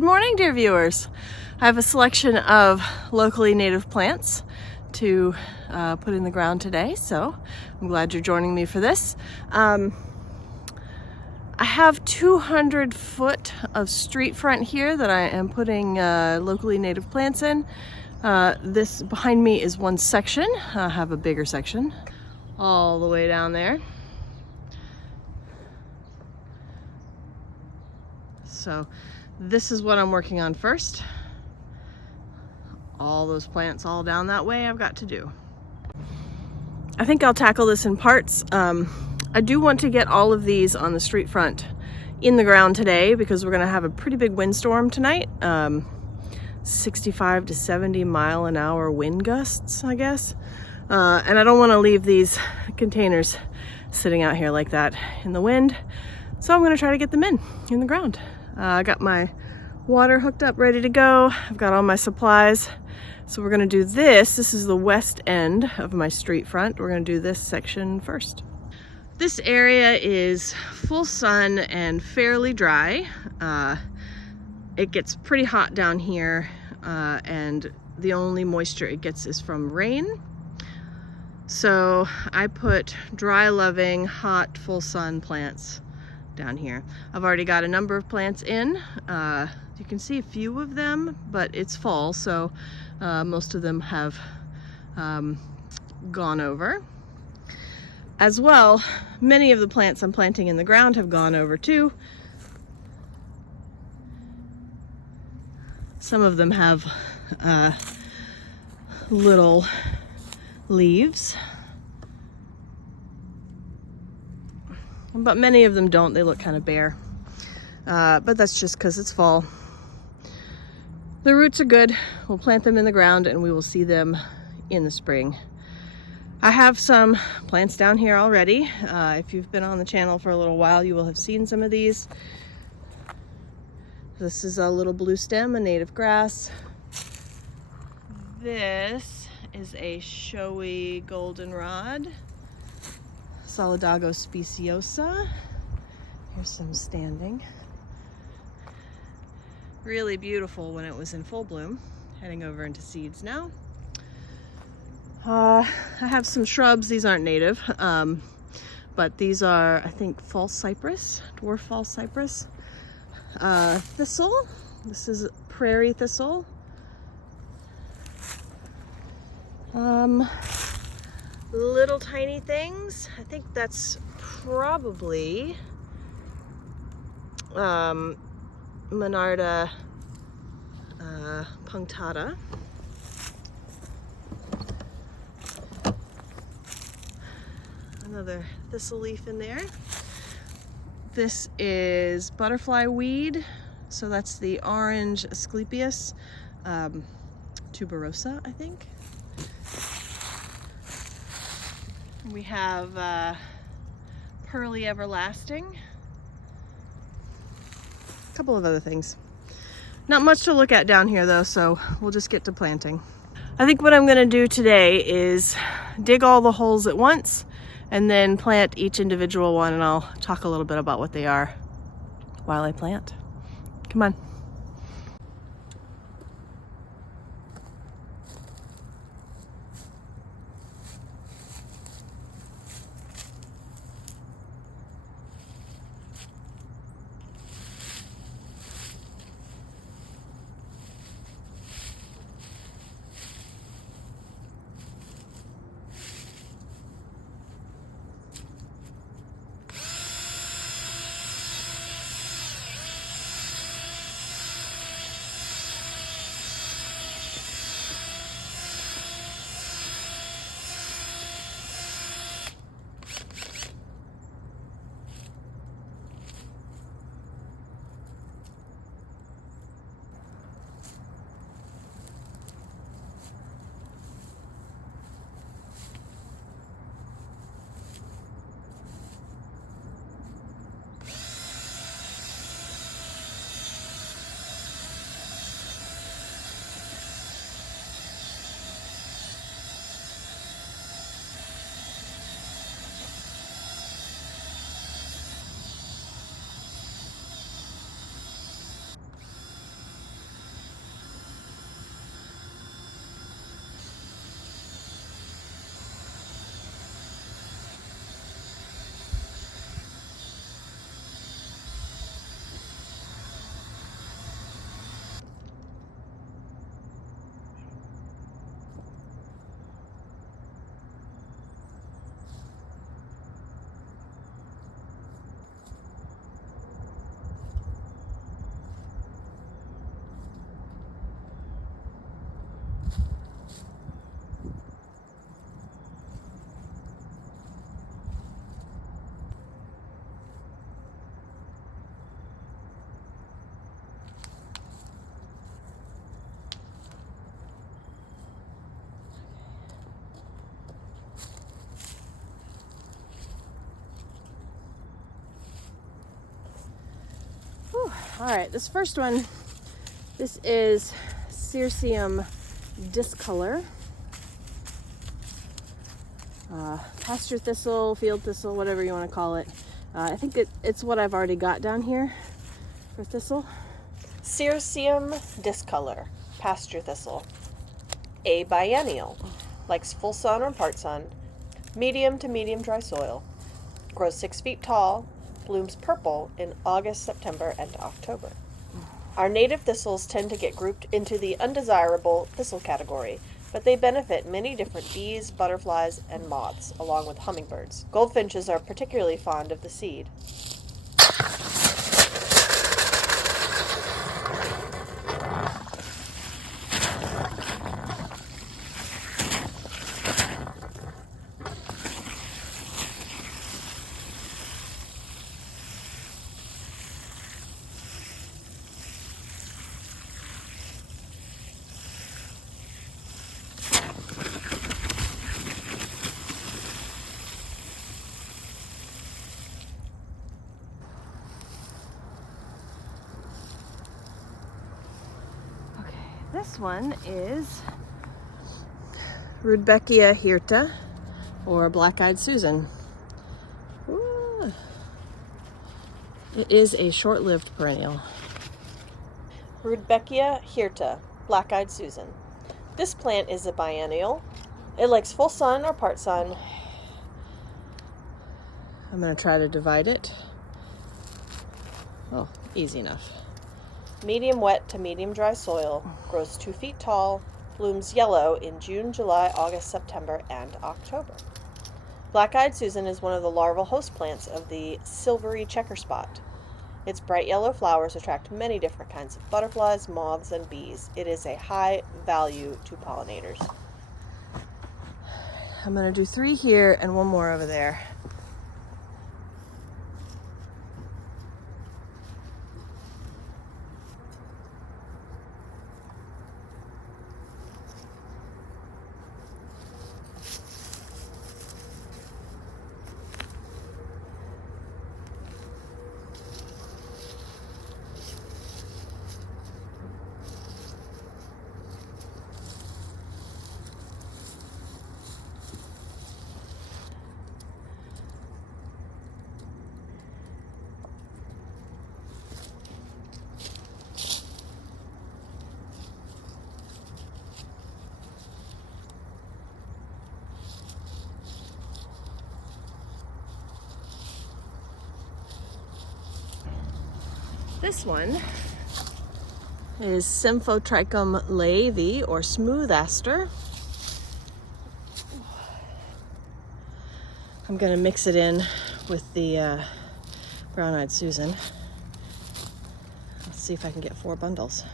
Good morning, dear viewers. I have a selection of locally native plants to put in the ground today, so I'm glad you're joining me for this. I have 200 foot of street front here that I am putting locally native plants in. This behind me is one section. I have a bigger section all the way down there. So this is what I'm working on first. All those plants all down that way I've got to do. I think I'll tackle this in parts. I do want to get all of these on the street front in the ground today because we're gonna have a pretty big windstorm tonight. 65 to 70 mile an hour wind gusts, I guess. And I don't wanna leave these containers sitting out here like that in the wind. So I'm gonna try to get them in the ground. I got my water hooked up, ready to go. I've got all my supplies. So we're gonna do this. This is the west end of my street front. We're gonna do this section first. This area is full sun and fairly dry. It gets pretty hot down here, and the only moisture it gets is from rain. So I put dry loving, hot, full sun plants down here. I've already got a number of plants in. You can see a few of them, but it's fall, so most of them have gone over. As well, many of the plants I'm planting in the ground have gone over too. Some of them have little leaves, but many of them don't. They look kind of bare, but that's just because it's fall. The roots are good. We'll plant them in the ground and we will see them in the spring. I have some plants down here already. If you've been on the channel for a little while, you will have seen some of these. This is a little blue stem, a native grass. This is a showy goldenrod, Solidago speciosa. Here's some standing. Really beautiful when it was in full bloom. Heading over into seeds now. I have some shrubs. These aren't native, but these are, I think, false cypress, dwarf false cypress. Thistle. This is prairie thistle. Little tiny things. I think that's probably Monarda punctata. Another thistle leaf in there. This is butterfly weed, so that's the orange Asclepias tuberosa, I think. We have pearly everlasting. A couple of other things. Not much to look at down here though, so we'll just get to planting. I think what I'm gonna do today is dig all the holes at once and then plant each individual one, and I'll talk a little bit about what they are while I plant. Come on. All right, this first one, this is Cirsium discolor. Pasture thistle, field thistle, whatever you want to call it. I think it's what I've already got down here for thistle. Cirsium discolor, pasture thistle. A biennial, likes full sun or part sun, medium to medium dry soil, grows 6 feet tall, blooms purple in August, September, and October. Our native thistles tend to get grouped into the undesirable thistle category, but they benefit many different bees, butterflies, and moths, along with hummingbirds. Goldfinches are particularly fond of the seed. This one is Rudbeckia hirta, or black-eyed Susan. Ooh. It is a short-lived perennial. Rudbeckia hirta, black-eyed Susan. This plant is a biennial. It likes full sun or part sun. I'm going to try to divide it. Oh, easy enough. Medium wet to medium dry soil, grows 2 feet tall, blooms yellow in June, July, August, September, and October. Black-eyed Susan is one of the larval host plants of the silvery checker spot. Its bright yellow flowers attract many different kinds of butterflies, moths, and bees. It is a high value to pollinators. I'm going to do 3 here and 1 more over there. This one is Symphotrichum laevi, or smooth aster. I'm going to mix it in with the brown-eyed Susan. Let's see if I can get 4 bundles.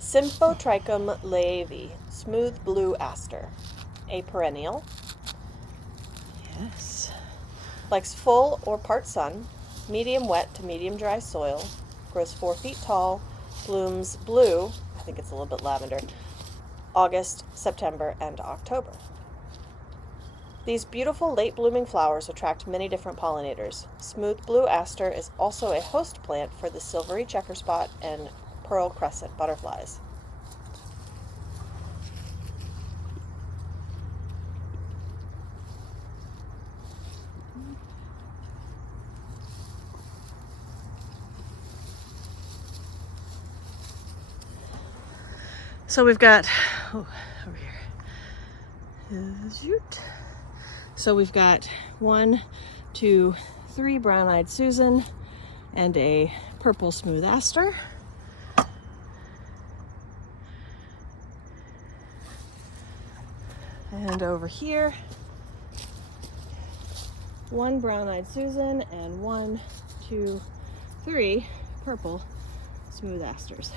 Symphotrichum laevi, smooth blue aster. A perennial. Yes. Likes full or part sun, medium wet to medium dry soil, grows 4 feet tall, blooms blue, I think it's a little bit lavender, August, September, and October. These beautiful late blooming flowers attract many different pollinators. Smooth blue aster is also a host plant for the silvery checker spot and pearl crescent butterflies. So we've got, over here. So we've got 1, 2, 3 brown-eyed Susan and a purple smooth aster. And over here, 1 brown-eyed Susan and 1, 2, 3 purple smooth asters.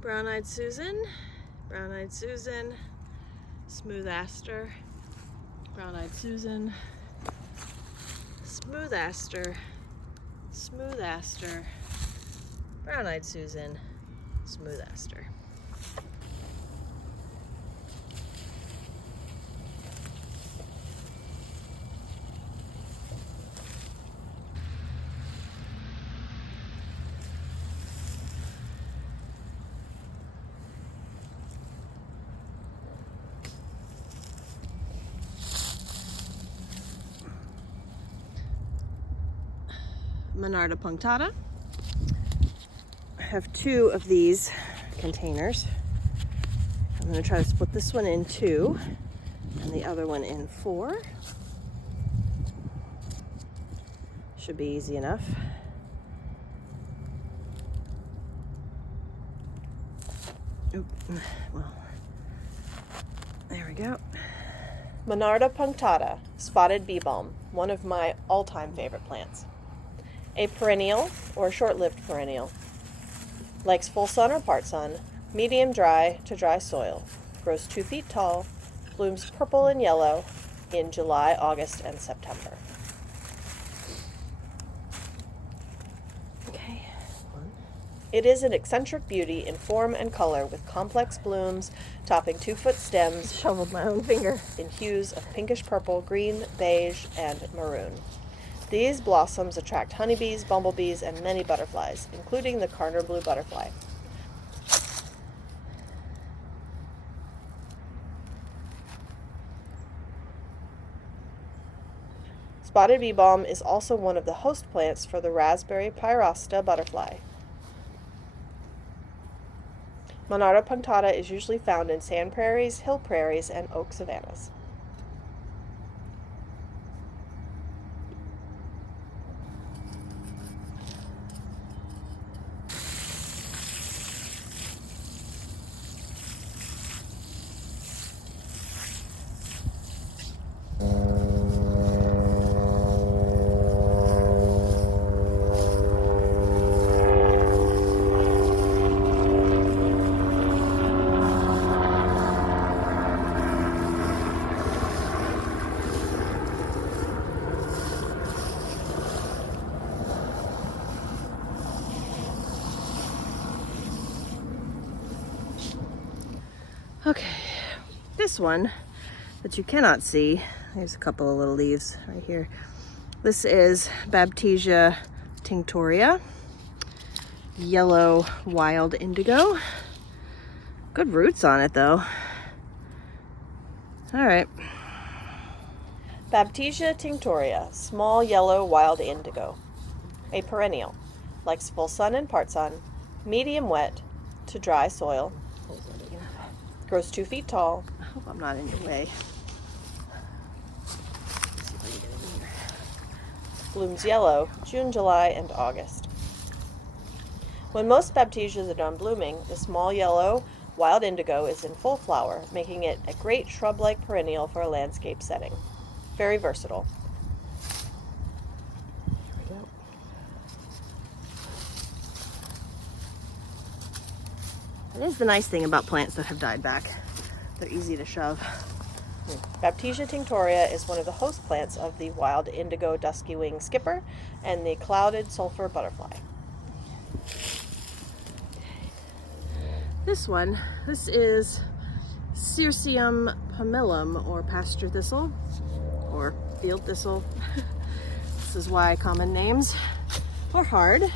Brown-eyed Susan, brown-eyed Susan, smooth aster, brown-eyed Susan, smooth aster, smooth aster, brown-eyed Susan, smooth aster. Monarda punctata. I have 2 of these containers. I'm going to try to split this one in 2 and the other one in 4. Should be easy enough. Oop. Well, there we go. Monarda punctata, spotted bee balm, one of my all-time favorite plants. A perennial or short-lived perennial. Likes full sun or part sun, medium dry to dry soil. Grows 2 feet tall, blooms purple and yellow in July, August, and September. Okay. It is an eccentric beauty in form and color with complex blooms topping 2-foot stems Shoveled my own finger. in hues of pinkish purple, green, beige, and maroon. These blossoms attract honeybees, bumblebees, and many butterflies, including the Carter blue butterfly. Spotted bee balm is also one of the host plants for the raspberry pyrosta butterfly. Monarda punctata is usually found in sand prairies, hill prairies, and oak savannas. Okay, this one that you cannot see, there's a couple of little leaves right here. This is Baptisia tinctoria, yellow wild indigo. Good roots on it though. All right. Baptisia tinctoria, small yellow wild indigo. A perennial. Likes full sun and part sun, medium wet to dry soil. Grows 2 feet tall. I hope I'm not in your way. Let's see if I can get in here. Blooms yellow, June, July, and August. When most baptisias are done blooming, the small yellow wild indigo is in full flower, making it a great shrub-like perennial for a landscape setting. Very versatile. Here we go. That is the nice thing about plants that have died back. They're easy to shove. Baptisia tinctoria is one of the host plants of the wild indigo dusky wing skipper and the clouded sulfur butterfly. This one, this is Cirsium pumilum, or pasture thistle, or field thistle. This is why common names are hard.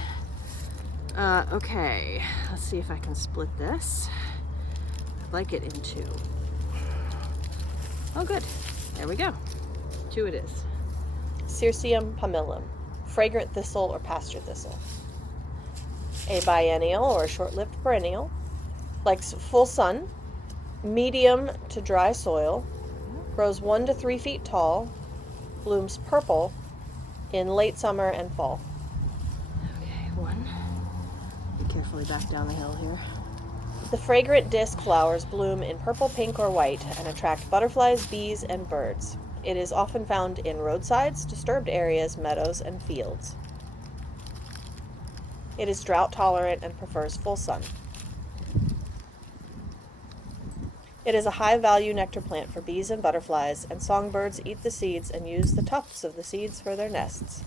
Okay, let's see if I can split this. I'd like it in 2. Oh good, there we go. 2 it is. Cirsium pumilum, fragrant thistle or pasture thistle. A biennial or short-lived perennial. Likes full sun, medium to dry soil. Grows 1 to 3 feet tall. Blooms purple in late summer and fall. Okay, 1. Be carefully back down the hill here. The fragrant disc flowers bloom in purple, pink, or white and attract butterflies, bees, and birds. It is often found in roadsides, disturbed areas, meadows, and fields. It is drought tolerant and prefers full sun. It is a high-value nectar plant for bees and butterflies, and songbirds eat the seeds and use the tufts of the seeds for their nests.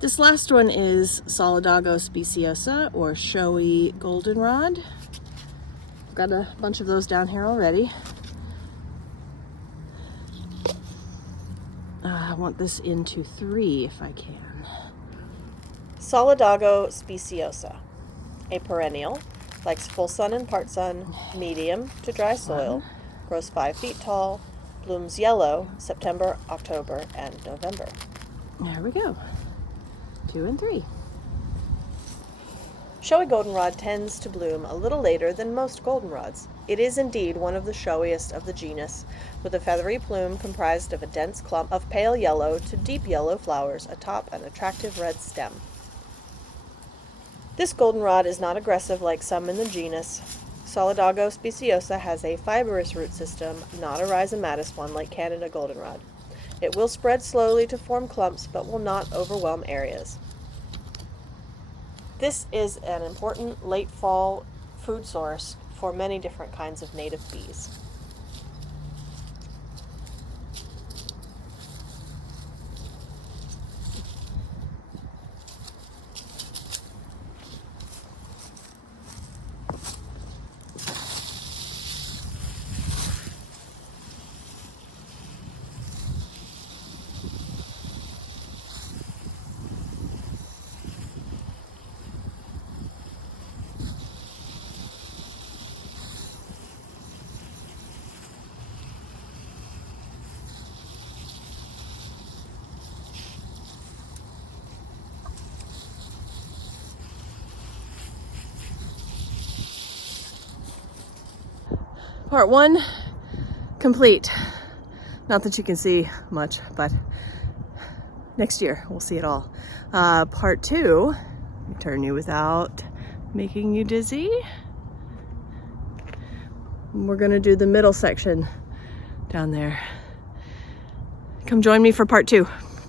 This last one is Solidago speciosa, or showy goldenrod. Got a bunch of those down here already. I want this into 3 if I can. Solidago speciosa, a perennial, likes full sun and part sun, medium to dry soil, grows 5 feet tall, blooms yellow September, October, and November. There we go. 2 and 3. Showy goldenrod tends to bloom a little later than most goldenrods. It is indeed one of the showiest of the genus, with a feathery plume comprised of a dense clump of pale yellow to deep yellow flowers atop an attractive red stem. This goldenrod is not aggressive like some in the genus. Solidago speciosa has a fibrous root system, not a rhizomatous one like Canada goldenrod. It will spread slowly to form clumps, but will not overwhelm areas. This is an important late fall food source for many different kinds of native bees. Part 1 complete. Not that you can see much, but next year we'll see it all. Part 2, turn you without making you dizzy. We're gonna do the middle section down there. Come join me for part 2.